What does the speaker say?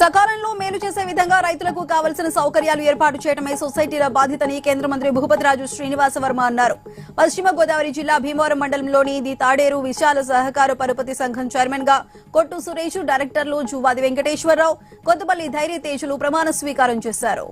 సకాలంలో మేలు చేసే విధంగా రైతులకు కావలసిన సౌకర్యాలు ఏర్పాటు చేయడమే సొసైటీల బాధితని కేంద్ర మంత్రి భూపతిరాజు శ్రీనివాస వర్మ అన్నారు. పశ్చిమ గోదావరి జిల్లా భీమవరం మండలంలోని ది తాడేరు విశాల సహకార పరపతి సంఘం చైర్మన్గా కొట్టు సురేష్ డైరెక్టర్లు జువాది వెంకటేశ్వరరావు కొత్తపల్లి ధైర్య తేజులు ప్రమాణ స్వీకారం చేశారు.